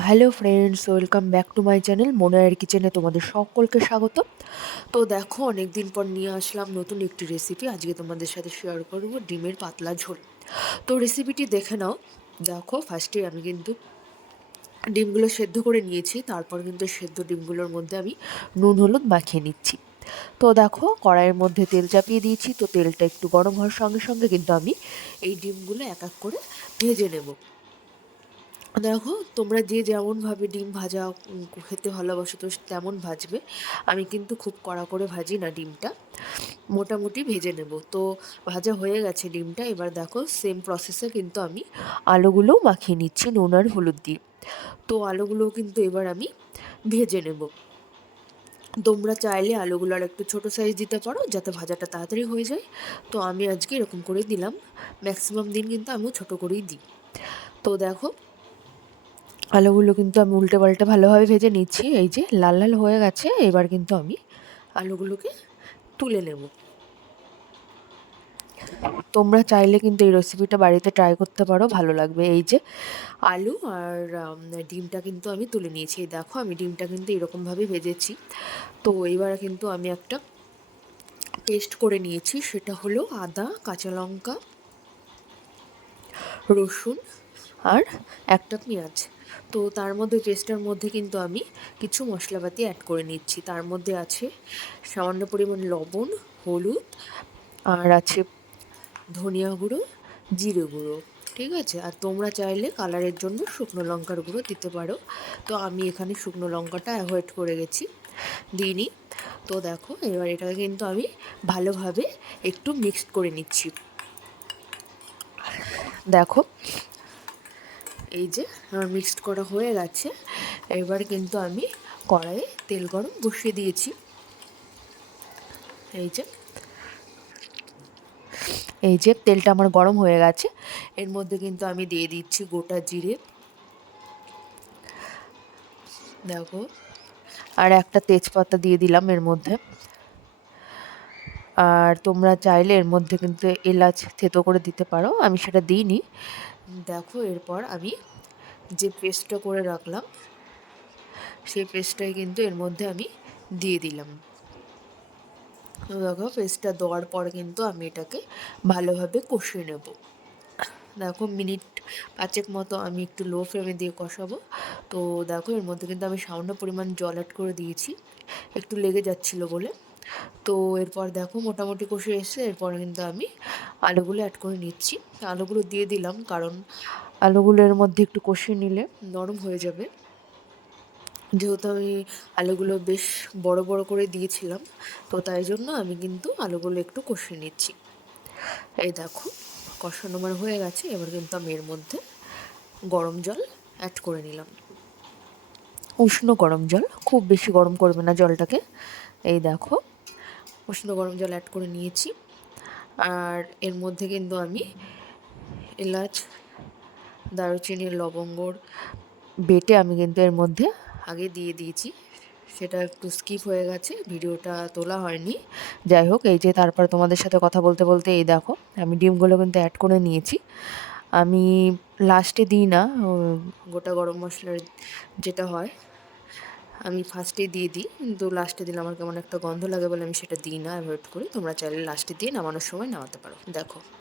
Hello friends welcome back to my channel Monowar কিচেনে তোমাদের সকলকে স্বাগত। তো দেখো অনেক দিন পর নিয়ে আসলাম নতুন একটি রেসিপি আজকে তোমাদের সাথে শেয়ার করব ডিমের পাতলা ঝোল। তো রেসিপিটি দেখে নাও। দেখো ফার্স্টে আমি কিন্তু ডিমগুলো সেদ্ধ করে নিয়েছি, তারপর কিন্তু সেদ্ধ ডিমগুলোর মধ্যে আমি নুন, হলুদ মাখিয়ে নিচ্ছি। তো দেখো, কড়াইয়ের মধ্যে তেল চাপিয়ে দিয়েছি। তো তেলটা একটু গরম হওয়ার সঙ্গে সঙ্গে কিন্তু আমি এই ডিমগুলো এক এক করে ভেজে নেব। দেখো, তোমরা যে যেমনভাবে ডিম ভাজা খেতে ভালোবাসো, তো তেমন ভাজবে। আমি কিন্তু খুব কড়া করে ভাজি না ডিমটা। মোটামুটি ভেজে নেব। তো ভাজা হয়ে গেছে ডিমটা। এবার দেখো সেম প্রসেসে কিন্তু আমি আলুগুলোও মাখিয়ে নিচ্ছি, নুন আর হলুদ দিয়ে। তো আলুগুলোও কিন্তু এবার আমি ভেজে নেব। তোমরা চাইলে আলুগুলো আর একটু ছোটো সাইজ দিতে পারো, যাতে ভাজাটা তাড়াতাড়ি হয়ে যায়। তো আমি আজকে এরকম করে দিলাম। ম্যাক্সিমাম দিন কিন্তু আমিও ছোটো করেই দিই। তো দেখো আলুগুলো কিন্তু আমি উল্টে পাল্টে ভালোভাবে ভেজে নিচ্ছি। এই যে লাল লাল হয়ে গেছে, এবার কিন্তু আমি আলুগুলোকে তুলে নেব। তোমরা চাইলে কিন্তু এই রেসিপিটা বাড়িতে ট্রাই করতে পারো, ভালো লাগবে। এই যে আলু আর ডিমটা কিন্তু আমি তুলে নিয়েছি। এই দেখো, আমি ডিমটা কিন্তু এরকমভাবে ভেজেছি। তো এবার কিন্তু আমি একটা পেস্ট করে নিয়েছি, সেটা হলো আদা, কাঁচা লঙ্কা, রসুন আর একটা পেঁয়াজ। তো তার মধ্যে পেস্টটার মধ্যে কিন্তু আমি কিছু মশলাপাতি অ্যাড করে নিচ্ছি। তার মধ্যে আছে সামান্য পরিমাণ লবণ, হলুদ আর আছে ধনিয়া গুঁড়ো, জিরে গুঁড়ো, ঠিক আছে? আর তোমরা চাইলে কালারের জন্য শুকনো লঙ্কার গুঁড়ো দিতে পারো। তো আমি এখানে শুকনো লঙ্কাটা অ্যাভয়েড করে গেছি, দিইনি। তো দেখো, এবার এটাকে কিন্তু আমি ভালোভাবে একটু মিক্সড করে নিচ্ছি। দেখো এই যে, আমার মিক্সড করা হয়ে গেছে। এবার কিন্তু আমি কড়াইয়ে তেল গরম বসিয়ে দিয়েছি। এই যে। এই যে, তেলটা আমার গরম হয়ে গেছে। এর মধ্যে কিন্তু আমি দিয়ে দিচ্ছি গোটা জিরে। দেখো। আর একটা তেজপাতা দিয়ে দিলাম এর মধ্যে। আর তোমরা চাইলে এর মধ্যে কিন্তু এলাচ থেতো করে দিতে পারো, আমি সেটা দিইনি। দেখো, এরপর আমি যে পেস্টটা করে রাখলাম, সেই পেস্টটাই কিন্তু এর মধ্যে আমি দিয়ে দিলাম। দেখো পেস্টটা দেওয়ার পর কিন্তু আমি এটাকে ভালোভাবে কষিয়ে নেব। দেখো, মিনিট পাঁচেক মতো আমি একটু লো ফ্লেমে দিয়ে কষাবো। তো দেখো, এর মধ্যে কিন্তু আমি সামান্য পরিমাণ জল অ্যাড করে দিয়েছি। একটু লেগে যাচ্ছিল বলে। তো এরপর দেখো, মোটামুটি কষে এসে এরপরে কিন্তু আমি আলুগুলো অ্যাড করে নিচ্ছি। আলুগুলো দিয়ে দিলাম কারণ আলুগুলো এর মধ্যে একটু কষিয়ে নিলে নরম হয়ে যাবে। যেহেতু আমি আলুগুলো বেশ বড় বড় করে দিয়েছিলাম, তো তাই জন্য আমি কিন্তু আলুগুলো একটু কষিয়ে নিচ্ছি। এই দেখো, কষানো আমার হয়ে গেছে, এবার কিন্তু আমি এর মধ্যে গরম জল অ্যাড করে নিলাম। উষ্ণ গরম জল, খুব বেশি গরম করবে না জলটাকে। এই দেখো, উষ্ণ গরম জল অ্যাড করে নিয়েছি। আর এর মধ্যে কিন্তু আমি এলাচ দারুচিনি লবঙ্গর বেটে আমি কিন্তু এর মধ্যে আগে দিয়ে দিয়েছি। সেটা একটু স্কিপ হয়ে গেছে, ভিডিওটা তোলা হয়নি। যাই হোক, এই যে তারপর তোমাদের সাথে কথা বলতে বলতে এই দেখো, আমি ডিমগুলো কিন্তু অ্যাড করে নিয়েছি। আমি লাস্টে দিই না গোটা গরম মশলার যেটা হয় আমি ফার্স্টে দিয়ে দিই, কিন্তু লাস্টে দিলে আমার কেমন একটা গন্ধ লাগে বলে আমি সেটা দিই না অ্যাভয়েড করি। তোমরা চাইলে লাস্টে দিয়ে নামানোর সময় নামাতে পারো। দেখো।